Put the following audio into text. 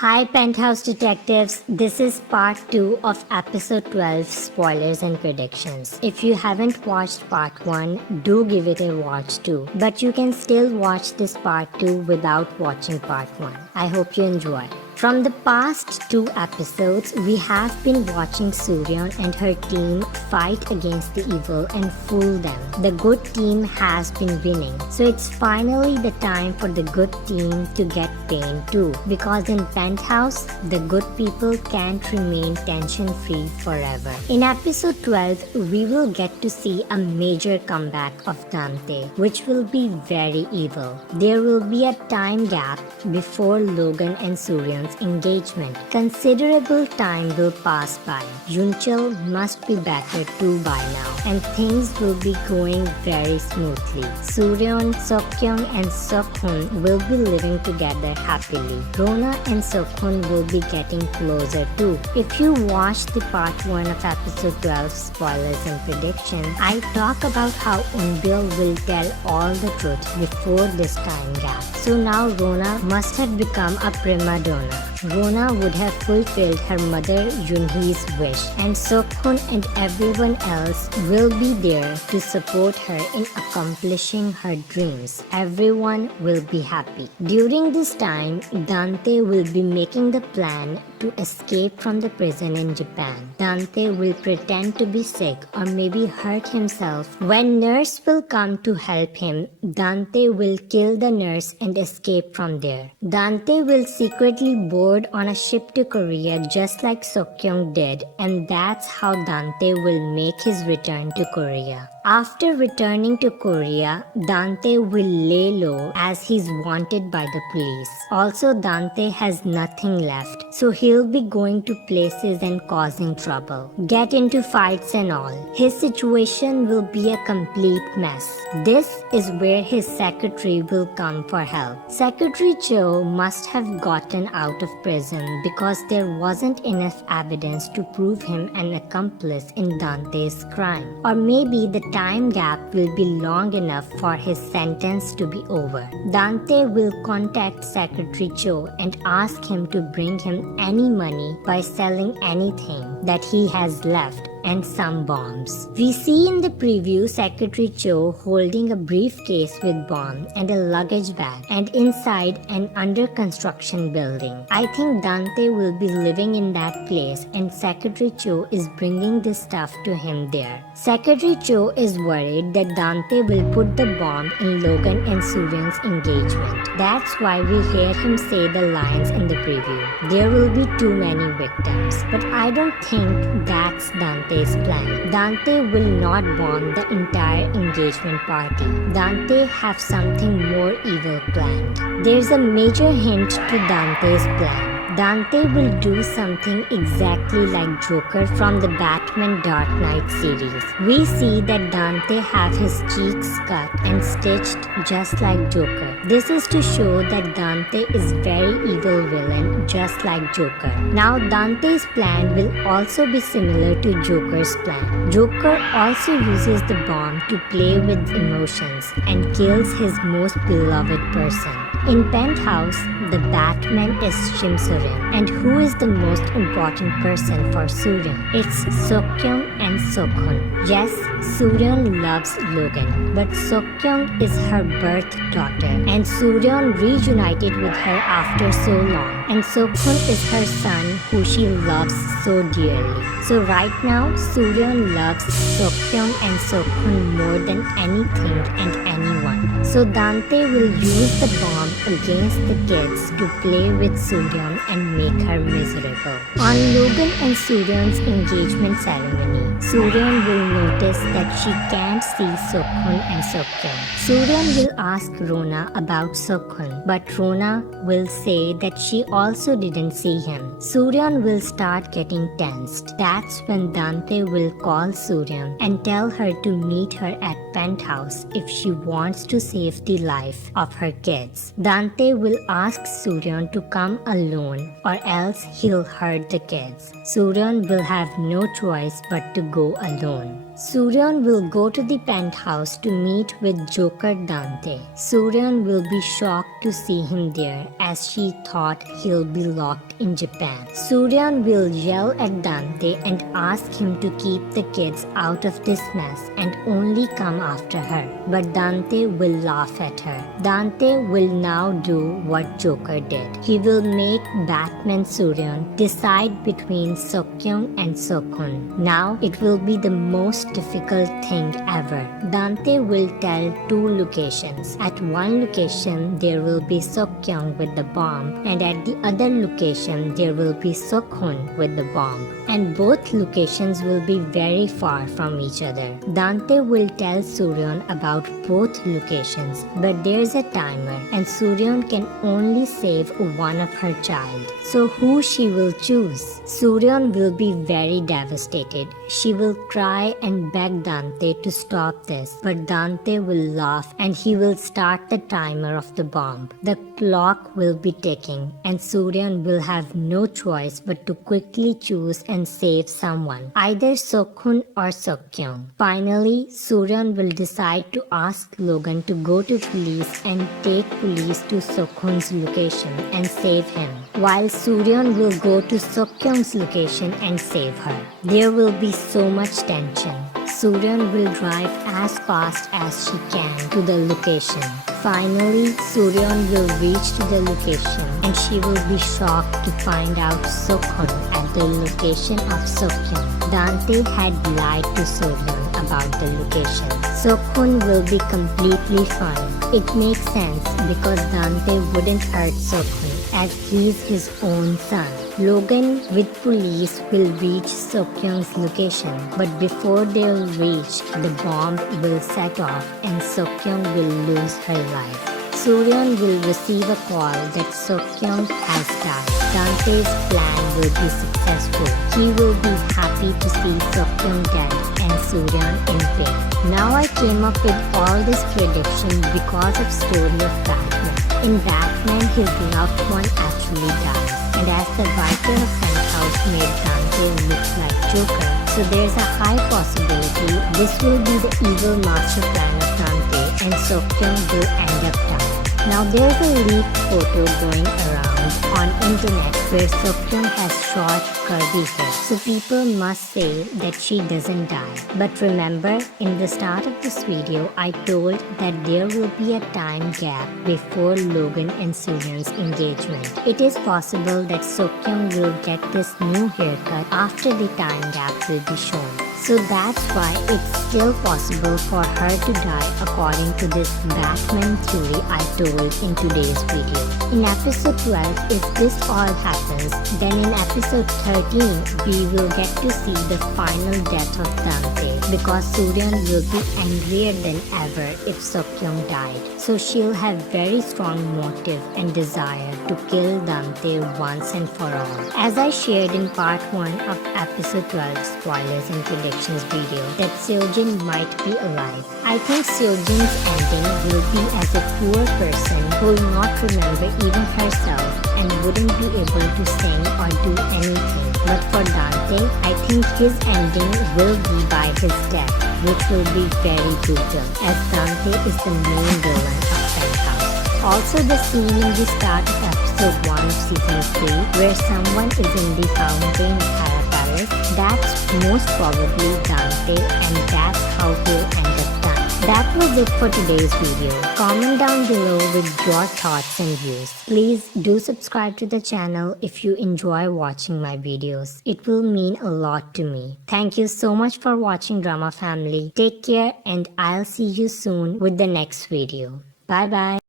Hi Penthouse Detectives, this is part 2 of episode 12 spoilers and predictions. If you haven't watched part 1, do give it a watch too. But you can still watch this part 2 without watching part 1. I hope you enjoy. From the past 2 episodes, we have been watching Suryan and her team fight against the evil and fool them. The good team has been winning, so it's finally the time for the good team to get pain too. Because in Penthouse, the good people can't remain tension-free forever. In episode 12, we will get to see a major comeback of Dante, which will be very evil. There will be a time gap before Logan and Suryan engagement. Considerable time will pass by. Junchal must be better too by now, and things will be going very smoothly. Suryan, Seokkyung and Seokhun will be living together happily. Rona and Seokhun will be getting closer too. If you watched the part 1 of episode 12 spoilers and predictions, I talk about how Unbil will tell all the truth before this time gap. So now Rona must have become a prima donna. Rona would have fulfilled her mother Junhee's wish, and Seokhun and everyone else will be there to support her in accomplishing her dreams. Everyone will be happy. During this time, Dante will be making the plan to escape from the prison in Japan. Dante will pretend to be sick or maybe hurt himself. When nurse will come to help him, Dante will kill the nurse and escape from there. Dante will secretly board on a ship to Korea just like Seokkyung did, and that's how Dante will make his return to Korea. After returning to Korea, Dante will lay low as he's wanted by the police. Also, Dante has nothing left, so he'll be going to places and causing trouble. Get into fights and all. His situation will be a complete mess. This is where his secretary will come for help. Secretary Cho must have gotten out of prison because there wasn't enough evidence to prove him an accomplice in Dante's crime. Or maybe the time gap will be long enough for his sentence to be over. Dante will contact Secretary Cho and ask him to bring him any money by selling anything that he has left and some bombs. We see in the preview Secretary Cho holding a briefcase with bomb and a luggage bag, and inside an under construction building. I think Dante will be living in that place and Secretary Cho is bringing this stuff to him there. Secretary Cho is worried that Dante will put the bomb in Logan and Suryan's engagement. That's why we hear him say the lines in the preview. There will be too many victims. But I don't think that's Dante's plan. Dante will not bomb the entire engagement party. Dante have something more evil planned. There's a major hint to Dante's plan. Dante will do something exactly like Joker from the Batman Dark Knight series. We see that Dante have his cheeks cut and stitched just like Joker. This is to show that Dante is very evil villain just like Joker. Now Dante's plan will also be similar to Joker's plan. Joker also uses the bomb to play with emotions and kills his most beloved person. In Penthouse, the Batman is Shim Suryan. And who is the most important person for Suryan? It's Seokkyung and Seokhun. Yes, Suryan loves Logan, but Seokkyung is her birth daughter, and Suryan reunited with her after so long. And Seokhun is her son who she loves so dearly. So right now, Suryan loves Seokkyung and Seokhun more than anything and anyone. So Dante will use the bomb against the kids to play with Suryan and make her miserable. On Logan and Suryan's engagement ceremony, Suryan will notice that she can't see Seokhun and Seokkyung. Suryan will ask Rona about Seokhun, but Rona will say that she also didn't see him. Suryan will start getting tensed. That's when Dante will call Suryan and tell her to meet her at Penthouse if she wants to save the life of her kids. Dante will ask begs Suryan to come alone or else he'll hurt the kids. Suryan will have no choice but to go alone. Suryan will go to the penthouse to meet with Joker Dante. Suryan will be shocked to see him there as she thought he'll be locked in Japan. Suryan will yell at Dante and ask him to keep the kids out of this mess and only come after her. But Dante will laugh at her. Dante will now do what Joker did. He will make Batman Suryan decide between Seokkyung and Seokhoon. Now it will be the most difficult thing ever. Dante will tell two locations. At one location there will be Seokkyung with the bomb, and at the other location there will be Seokhoon with the bomb. And both locations will be very far from each other. Dante will tell Suryan about both locations, but there's a timer and Suryan can only save one of her child. So who she will choose? Suryan will be very devastated. She will cry and beg Dante to stop this, but Dante will laugh and he will start the timer of the bomb. The clock will be ticking and Suryan will have no choice but to quickly choose and save someone, either Seokhoon or Seokkyung. Finally, Suryan will decide to ask Logan to go to police and take police to Seokhoon's location and save him, while Suryan will go to Seokkyung's location and save her. There will be so much tension. Suryan will drive as fast as she can to the location. Finally, Suryan will reach to the location and she will be shocked to find out Seokhoon at the location of Seokkyung. Dante had lied to Suryan about the location. Seokhoon will be completely fine. It makes sense because Dante wouldn't hurt Seokhoon as he's his own son. Logan with police will reach Seokkyung's location, but before they'll reach, the bomb will set off and Seokkyung will lose her life. Suryan will receive a call that Seokkyung has died. Dante's plan will be successful. He will be happy to see Seokkyung dead and Suryan in pain. Now I came up with all this prediction because of story of Batman. In Batman, his loved one actually dies, and as the writer of Penthouse made Dante look like Joker, so there's a high possibility this will be the evil master plan of Dante and Seokkyung will end up dying. Now there's a leaked photo going around on internet where Seokkyung has short curly hair, so people must say that she doesn't die. But remember, in the start of this video, I told that there will be a time gap before Logan and Suryan's engagement. It is possible that Seokkyung will get this new haircut after the time gap will be shown. So that's why it's still possible for her to die according to this Batman theory I told in today's video. In episode 12, if this all happens, then in episode 13, we will get to see the final death of Dante because Suryan will be angrier than ever if Seokkyung died. So she'll have very strong motive and desire to kill Dante once and for all. As I shared in part 1 of episode 12 spoilers and predictions video that Seojin might be alive. I think Seojin's ending will be as a poor person who will not remember even herself and wouldn't be able to sing or do anything. But for Dante, I think his ending will be by his death, which will be very brutal as Dante is the main villain of Penthouse. Also the scene in the start of episode 1 of season 3 where someone is in the fountain Palace, that's most probably Dante and that's how he'll end up dying. That was it for today's video. Comment down below with your thoughts and views. Please do subscribe to the channel if you enjoy watching my videos. It will mean a lot to me. Thank you so much for watching Drama Family. Take care and I'll see you soon with the next video. Bye bye.